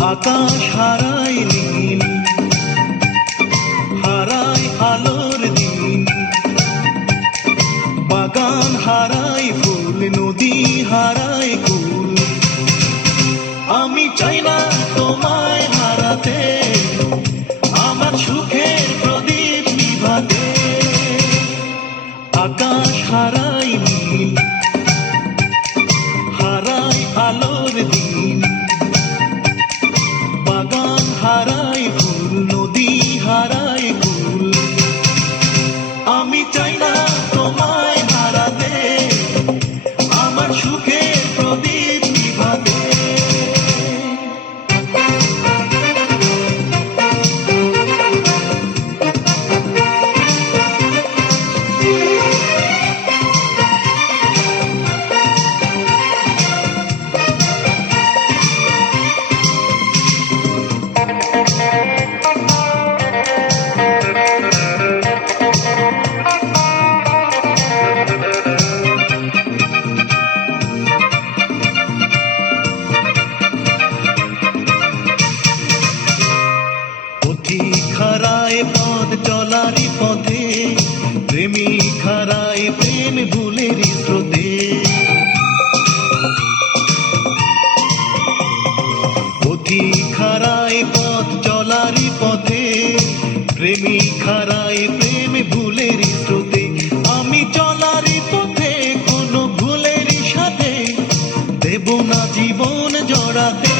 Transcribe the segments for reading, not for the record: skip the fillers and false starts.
আকাশ হারায় নীল, হারায় আলোর দিন, বাগান হারায় ফুল, নদী হারায় কুল। আমি চাই না তোমায় হারাতে, আমার সুখের প্রদীপ নিভাতে। আকাশ হারায় নীল, হারায় আলোর দিন, বাগান হারায় ফুল, নদী হারায় কুল। আমি চাই না তোমায় হারাতে, আমার সুখের প্রদীপ নিভাতে। পথিক হারায় পথ চলারই পথে, প্রেমিক হারায় প্রেম ভুলেরই স্রোতে। পথিক হারায় পথ চলারই পথে, প্রেমিক হারায় প্রেম ভুলেরই স্রোতে। আমি চলারই পথে কোনো ভুলেরই সাথে, দেব না জীবন জড়াতে।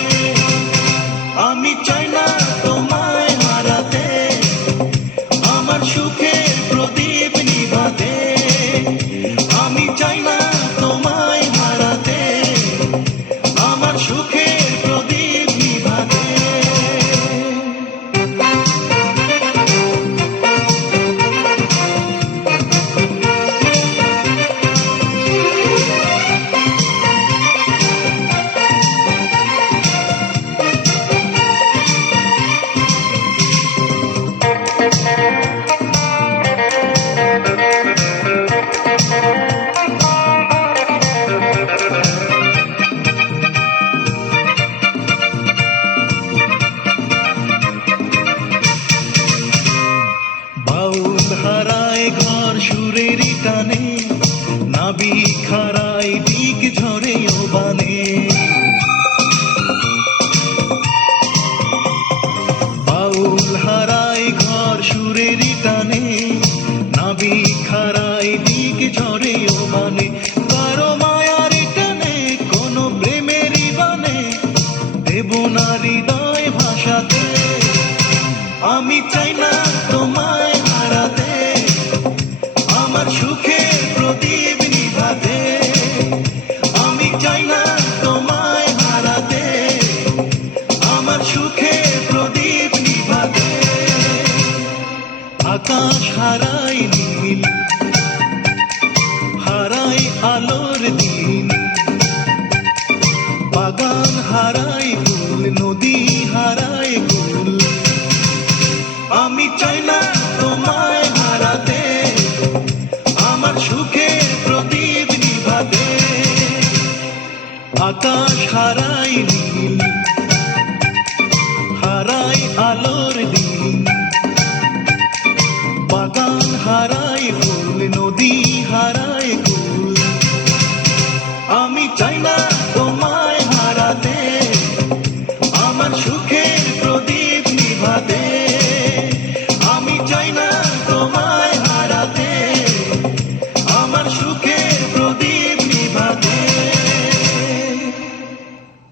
আমি চাই না তোমায় হারাতে, আমার সুখের প্রদীপ নিভাতে। আমি চাই না তোমায় হারাতে, আমার সুখের প্রদীপ নিভাতে। বাউল হারায় ঘর সুরেরই টানে, নাবিক হারায় দিক ঝরে ও বানে। বাউল হারায় ঘর সুরেরই টানে, নাবিক হারায় দিক ঝরে ও বানে। কারো মায়ার টানে কোনো প্রেমেরই বানে, দেব না হৃদয় ভাষাতে। আমি চাই না তোমায় হারাতে, আমার সুখের প্রদীপ নিভাতে। আমি চাই না তোমায় হারাতে, আমার সুখের প্রদীপ নিভাতে। আকাশ হারায় নীল, হারায় আলোর দিন, বাগান হারায় ফুল, নদী হারায় কুল। আমি চাই না তোমায় হারাতে, আমার সুখের প্রদীপ নিভাতে। আকাশ হারায় নীল, হারায় আলোর দিন, বাগান হারায় ফুল, নদী হারায় কুল। আমি চাই না তোমায় হারাতে, আমার সুখের প্রদীপ নিভাতে।